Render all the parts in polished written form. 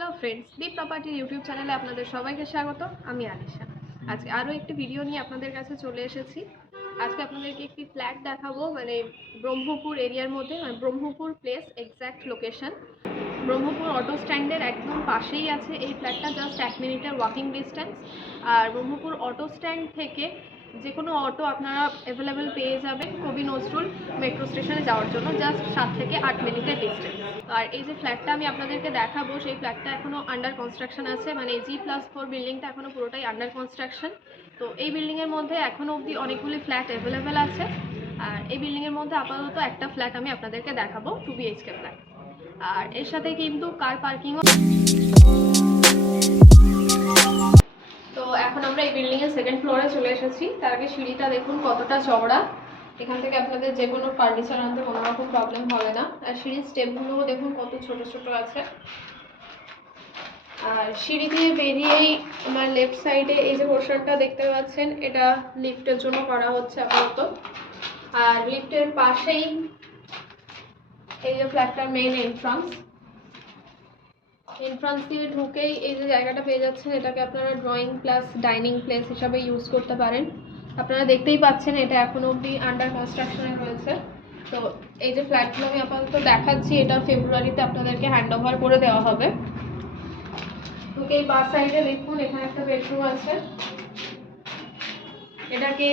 Hello friends, দীপ প্রপার্টির YouTube চ্যানেলে আপনাদের সবাইকে স্বাগত। আমি আলিশা। আজকে আরও একটি ভিডিও নিয়ে আপনাদের কাছে চলে এসেছি। আজকে আপনাদেরকে একটি ফ্ল্যাট দেখাবো, মানে ব্রহ্মপুর এরিয়ার মধ্যে, মানে Brahmapur place exact location. Brahmapur auto স্ট্যান্ডের একদম পাশেই আছে এই ফ্ল্যাটটা, জাস্ট 1 মিনিটের ওয়াকিং ডিস্টেন্স। আর ব্রহ্মপুর অটো স্ট্যান্ড থেকে যে কোনো অটো আপনারা অ্যাভেলেবেল পেয়ে যাবেন কবি নজরুল মেট্রো স্টেশনে যাওয়ার জন্য, জাস্ট 7 থেকে 8 মিনিটের ডিস্টেন্স। আর এই যে ফ্ল্যাটটা আমি আপনাদেরকে দেখাবো, সেই ফ্ল্যাটটা এখনও আন্ডার কনস্ট্রাকশন আছে, মানে G+4 বিল্ডিংটা এখনও পুরোটাই আন্ডার কনস্ট্রাকশন। তো এই বিল্ডিংয়ের মধ্যে এখনও অবধি অনেকগুলি ফ্ল্যাট অ্যাভেলেবেল আছে। আর এই বিল্ডিংয়ের মধ্যে আপাতত একটা ফ্ল্যাট আমি আপনাদেরকে দেখাবো, 2 BHK ফ্ল্যাট। আর এর সাথে কিন্তু কার পার্কিংও। তো এখন আমরা এই বিল্ডিংয়ের সেকেন্ড ফ্লোরে চলে এসেছি। তার আগে সিঁড়িটা দেখুন কতটা চওড়া। এখান থেকে আপনাদের যে কোনো ফার্নিচার আনতে কোনো রকম প্রবলেম হবে না। আর সিঁড়ির স্টেপগুলোও দেখুন কত ছোট ছোট আছে। আর সিঁড়ি দিয়ে বেরিয়েই আমার লেফট সাইডে এই যে পোর্শনটা দেখতে পাচ্ছেন, এটা লিফটের জন্য করা হচ্ছে আপাতত। আর লিফটের পাশেই এই যে ফ্ল্যাটটার মেইন এন্ট্রান্স দিয়ে ঢুকেই এই যে জায়গাটা পেয়ে যাচ্ছেন, এটাকে আপনারা ড্রয়িং প্লাস ডাইনিং প্লেস হিসাবে ইউজ করতে পারেন। আপনারা দেখতেই পাচ্ছেন এটা এখনো অবধি আন্ডার কনস্ট্রাকশনে রয়েছে। তো এই যে ফ্ল্যাটগুলো আমি আপাতত দেখাচ্ছি, এটা ফেব্রুয়ারিতে আপনাদেরকে হ্যান্ড ওভার করে দেওয়া হবে। ঢুকেই বাস সাইডে দেখুন এখানে একটা বেডরুম আছে। এটাকে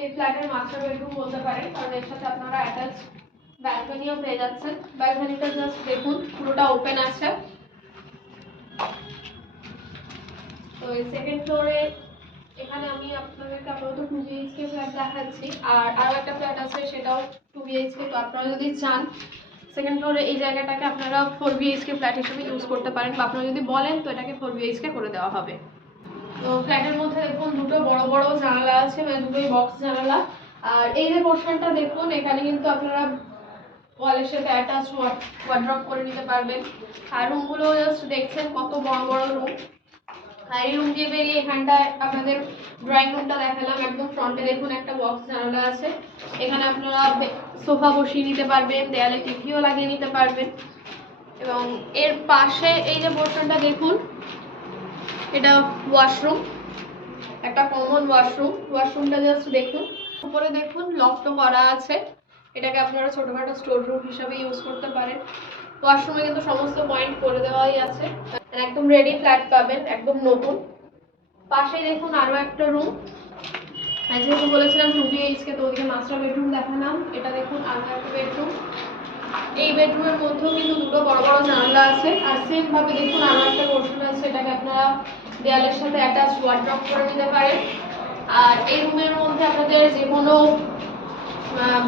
এই ফ্ল্যাটের মাস্টার বেডরুম বলতে পারেন, কারণ এর সাথে আপনারা অ্যাটাচ ব্যালকনিও পেয়ে যাচ্ছেন। ব্যালকনিটা জাস্ট দেখুন পুরোটা ওপেন আছে। তো এই সেকেন্ড ফ্লোরে এখানে আমি আপনাদেরকে আপাতত 2 BHK ফ্ল্যাট দেখাচ্ছি। আর আরও একটা ফ্ল্যাট আছে, সেটাও 2 BHK। তো আপনারা যদি চান সেকেন্ড ফ্লোরে এই জায়গাটাকে আপনারা 4 BHK ফ্ল্যাট হিসেবে ইউজ করতে পারেন, বা আপনারা যদি বলেন তো এটাকে 4 BHK করে দেওয়া হবে। তো ফ্ল্যাটের মধ্যে দেখুন দুটো বড় বড় জানালা আছে, মানে দুটোই বক্স জানালা। আর এই যে পোর্শনটা দেখুন, এখানে কিন্তু আপনারা ওয়ালের সাথে অ্যাটাচ ওয়ার্ড্রপ করে নিতে পারবেন। আর রুমগুলো জাস্ট দেখছেন কত বড় বড় রুম। আর এই রুম দিয়ে বেরিয়ে এখানটায় আপনাদের ড্রয়িং রুমটা দেখালাম। একদম ফ্রন্টে দেখুন একটা বক্স জানালা আছে, এখানে আপনারা সোফা বসিয়ে নিতে পারবেন, দেয়ালে টিভিও লাগিয়ে নিতে পারবেন। এবং এর পাশে এই যে পোর্শনটা দেখুন, এটা ওয়াশরুম, একটা কমন ওয়াশরুমটা জাস্ট দেখুন। উপরে দেখুন লফটও করা আছে, এটাকে আপনারা ছোটখাটো স্টোর রুম হিসাবে ইউজ করতে পারেন। ওয়াশরুমে কিন্তু সমস্ত পয়েন্ট করে দেওয়াই আছে, একদম রেডি ফ্ল্যাট পাবেন, একদম নতুন। পাশে দেখুন আরও একটা রুম, যেহেতু বলেছিলাম 2 BHK, তো ওদিকে মাস্টার বেডরুম দেখালাম। এটা দেখুন আরও একটা বেডরুম। এই বেডরুমের মধ্যেও কিন্তু দুটো বড় বড় জানালা আছে। আর সেম ভাবে দেখুন আরও একটা পোর্শন আছে, এটাকে আপনারা দেয়ালের সাথে অ্যাটাচ ওয়ার্ড্রপ করে নিতে পারেন। আর এই রুমের মধ্যে আপনাদের যে কোনো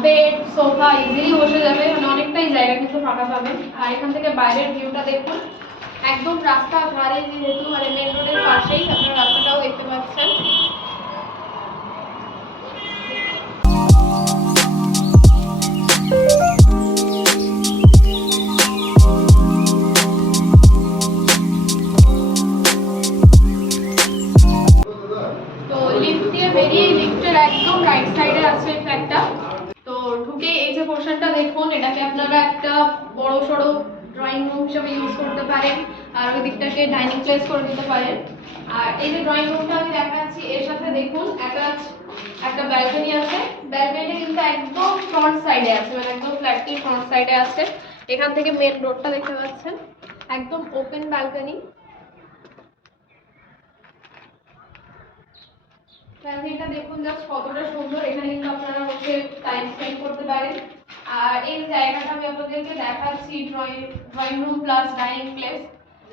বেড সোফা ইজিলি বসে যাবে, মানে অনেকটাই জায়গা কিন্তু ফাঁকা পাবেন। আর এখান থেকে বাইরের ভিউটা দেখুন, একদম রাস্তার ধারে, যেহেতু মানে মেন রোডের পাশেই, আপনারা রাস্তাটাও দেখতে পাচ্ছেন। তো লিফট দিয়ে বেরিয়ে লিফটের একদম রাইট সাইডে আছে ফ্ল্যাটটা। তো ঢুকে এই যে পোর্শনটা দেখুন, এটাকে আপনারা একটা বড় সড়ো ড্রয়িং রুম হিসেবে ইউজ করতে পারেন, আর ওই দিকটাকে ডাইনিং প্লেস করে দিতে পারেন। আর এই যে ড্রয়িং রুমটা আমি দেখাচ্ছি, এর সাথে দেখুন অ্যাটাচ একটা ব্যালকনি আছে। ব্যালকনিটা কিন্তু একদম ফ্রন্ট সাইডে আছে, মানে একদম ফ্ল্যাটটির ফ্রন্ট সাইডে আছে। এখান থেকে মেন রোডটা দেখতে পাচ্ছেন, একদম ওপেন ব্যালকনি। ব্যালকনিটা দেখুন জাস্ট কতটা সুন্দর, এখানে কিন্তু আপনারা বসে টাইম স্পেন্ড করতে পারেন। আর এই জায়গাটা আমি আপনাদেরকে দেখাচ্ছি, drawing room plus dining place.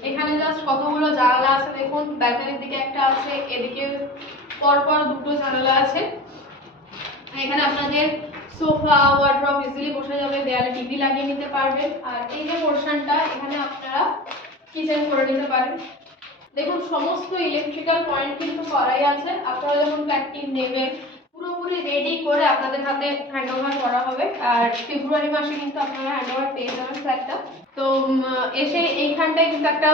এখানে জাস্ট কতগুলো জানালা আছে দেখুন, ব্যালকনির দিকে একটা আছে, এদিকে পরপর দুটো জানালা আছে। এখানে আপনাদের সোফা ওয়ার্ড্রপ ইজিলি বসে যাবে, দেয়ালে টিভি লাগিয়ে নিতে পারবেন। আর এই যে পোর্শনটা, এখানে আপনারা কিচেন করে নিতে পারেন। দেখুন সমস্ত ইলেকট্রিক্যাল পয়েন্ট কিন্তু করাই আছে। আপনারা যখন ফ্ল্যাটটি নেবেন পুরোপুরি রেডি করে আপনাদের হাতে হ্যান্ডওভার করা হবে। আর ফেব্রুয়ারি মাসে কিন্তু আপনারা হ্যান্ডওভার পেয়ে যাবেন ফ্ল্যাটটা। তো এসে এইখানটায় কিন্তু একটা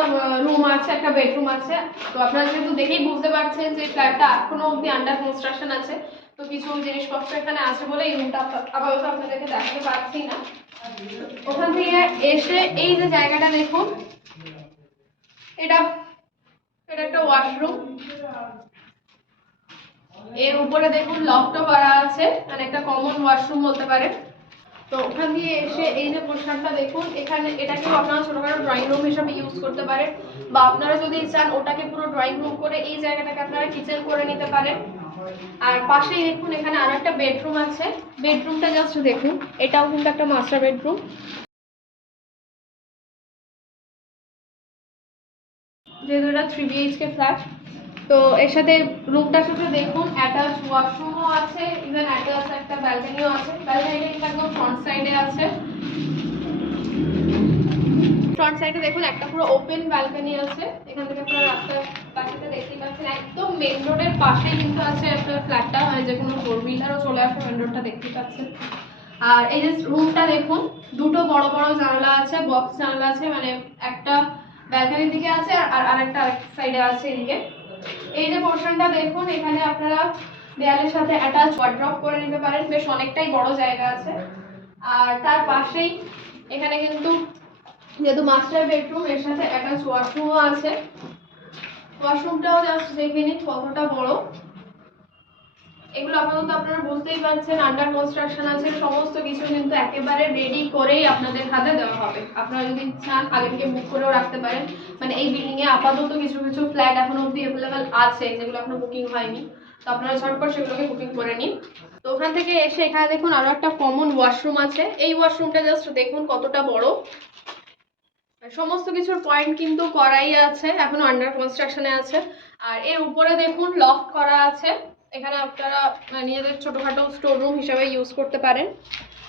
রুম আছে, একটা বেডরুম আছে। তো আপনারা যেহেতু দেখেই বুঝতে পারছেন যে ফ্ল্যাটটা এখনো অবধি আন্ডার কনস্ট্রাকশন আছে, তো কিছু জিনিসপত্র এখানে আছে বলে এই রুমটা আপাতত আপনাদেরকে দেখাতে পারছি না। ওখান থেকে এসে এই যে জায়গাটা দেখুন, এটা এটা একটা ওয়াশরুম, এর উপরে দেখুন লফটও করা আছে, মানে একটা কমন ওয়াশরুম বলতে পারেন। তো ওখান দিয়ে এসে এই যে পোর্শনটা দেখুন, এখানে এটাকেও আপনারা ছোটখাটো ড্রয়িং রুম হিসেবে ইউজ করতে পারেন, বা আপনারা যদি চান ওটাকে পুরো ড্রয়িং রুম করে এই জায়গাটাকে আপনারা কিচেন করে নিতে পারেন। আর পাশেই দেখুন এখানে আরো একটা বেডরুম আছে, বেডরুমটা জাস্ট দেখুন, এটাও কিন্তু একটা মাস্টার বেডরুম, যেহেতু এটা 3 BHK ফ্ল্যাট। তো এর সাথে রুমটার সাথে দেখুন অ্যাটাচ ওয়াশরুমও আছে, ইভেন অ্যাটাচ একটা ব্যালকনিও আছে। ব্যালকনিটা কিন্তু একদম ফ্রন্ট সাইডে আছে, ফ্রন্ট সাইডে দেখুন একটা পুরো ওপেন ব্যালকনি আছে, এখান থেকে আপনারা রাস্তার পাশেটা দেখতেই পাচ্ছেন, একদম মেন রোডের পাশেই কিন্তু আছে আপনার ফ্ল্যাটটা, মানে যে কোনো 4 হুইলারও চলে আসে, মেন রোডটা দেখতেই পাচ্ছেন। আর এই যে রুমটা দেখুন, দুটো বড় বড় জানলা আছে, বক্স জানলা আছে, মানে একটা ব্যালকনির দিকে আছে আর আরেকটা আরেক সাইডে আছে এদিকে। এই যে পোর্শনটা দেখুন, এখানে আপনারা দেয়ালের সাথে অ্যাটাচ ওয়ার্ড্রপ করে নিতে পারেন, বেশ অনেকটাই বড় জায়গা আছে। আর তার পাশেই এখানে কিন্তু যেহেতু মাস্টার বেডরুম, এর সাথে অ্যাটাচ ওয়াশরুমও আছে, ওয়াশরুমটাও জাস্ট দেখে নিন কতটা বড়। এগুলো আপাতত আপনারা বুঝতেই পারছেন আন্ডার কনস্ট্রাকশন আছে, সমস্ত কিছু কিন্তু একেবারে রেডি করেই আপনাদের হাতে দেওয়া হবে। আপনারা যদি চান আগে থেকে বুক করেও রাখতে পারেন, মানে এই বিল্ডিং এ আপাতত কিছু কিছু ফ্ল্যাট এখনো অবধি অ্যাভেলেবেল আছে যেগুলো এখনো বুকিং হয়নি, তো আপনারা ঝটপট সেগুলোকে বুকিং করে নিন। তো ওখান থেকে এসে এখানে দেখুন আরো একটা কমন ওয়াশরুম আছে, এই ওয়াশরুমটা জাস্ট দেখুন কতটা বড়। সমস্ত কিছুর পয়েন্ট কিন্তু করাই আছে, এখনো আন্ডার কনস্ট্রাকশনে আছে। আর এর উপরে দেখুন লফট করা আছে, এখানে আপনারা নিজেদের ছোটখাটো স্টোর রুম হিসেবে ইউজ করতে পারেন।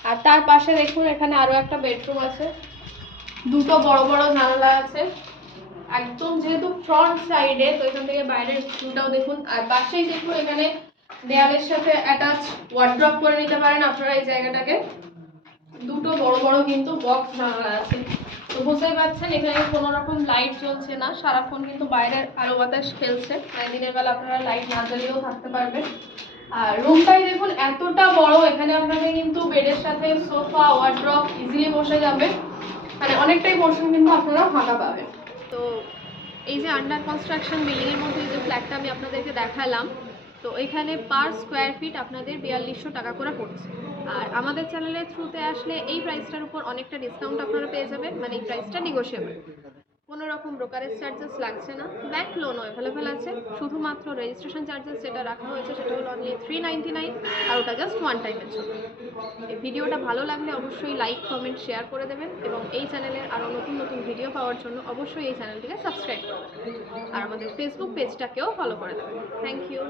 আর তার পাশে দেখুন এখানে আরো একটা বেডরুম আছে, দুটো বড় বড় জানলা আছে, একদম যেহেতু ফ্রন্ট সাইডে, তো এখান থেকে বাইরের ভিউটাও দেখুন। আর পাশেই দেখুন এখানে দেয়ালের সাথে অ্যাটাচ ওয়ার্ড্রপ করে নিতে পারেন আপনারা এই জায়গাটাকে, দুটো বড় বড় কিন্তু বক্স জানলা আছে। তো বুঝতেই পারছেন এখানে কোনো রকম লাইট জ্বলছে না, সারাক্ষণ কিন্তু বাইরের আলো বাতাস খেলছে, মানে দিনের বেলা আপনারা লাইট না জ্বালিয়েও থাকতে পারবেন। আর রুমটাই দেখুন এতটা বড়, এখানে আপনাদের কিন্তু বেডের সাথে সোফা ওয়ার্ড্রপ ইজিলি বসে যাবে, মানে অনেকটাই পোর্শন কিন্তু আপনারা ফাঁকা পাবেন। তো এই যে আন্ডার কনস্ট্রাকশন বিল্ডিং এর মধ্যে যে ফ্ল্যাটটা আমি আপনাদেরকে দেখালাম, তো এখানে পার স্কোয়ার ফিট আপনাদের 4200 টাকা করে পড়ছে। আর আমাদের চ্যানেলের থ্রুতে আসলে এই প্রাইসটার উপর অনেকটা ডিসকাউন্ট আপনারা পেয়ে যাবেন, মানে এই প্রাইসটা নেগোশিয়েবল, কোনো রকম ব্রোকারেজ চার্জেস লাগছে না, ব্যাংক লোনও অ্যাভেলেবেল আছে। শুধুমাত্র রেজিস্ট্রেশন চার্জেস যেটা রাখা হয়েছে সেটা হলো অনলি 399, আর ওটা জাস্ট ওয়ান টাইমের জন্য। এই ভিডিওটা ভালো লাগলে অবশ্যই লাইক কমেন্ট শেয়ার করে দেবেন, এবং এই চ্যানেলের আরও নতুন নতুন ভিডিও পাওয়ার জন্য অবশ্যই এই চ্যানেলটিকে সাবস্ক্রাইব করবেন, আর আমাদের ফেসবুক পেজটাকেও ফলো করে দেবেন। Thank you.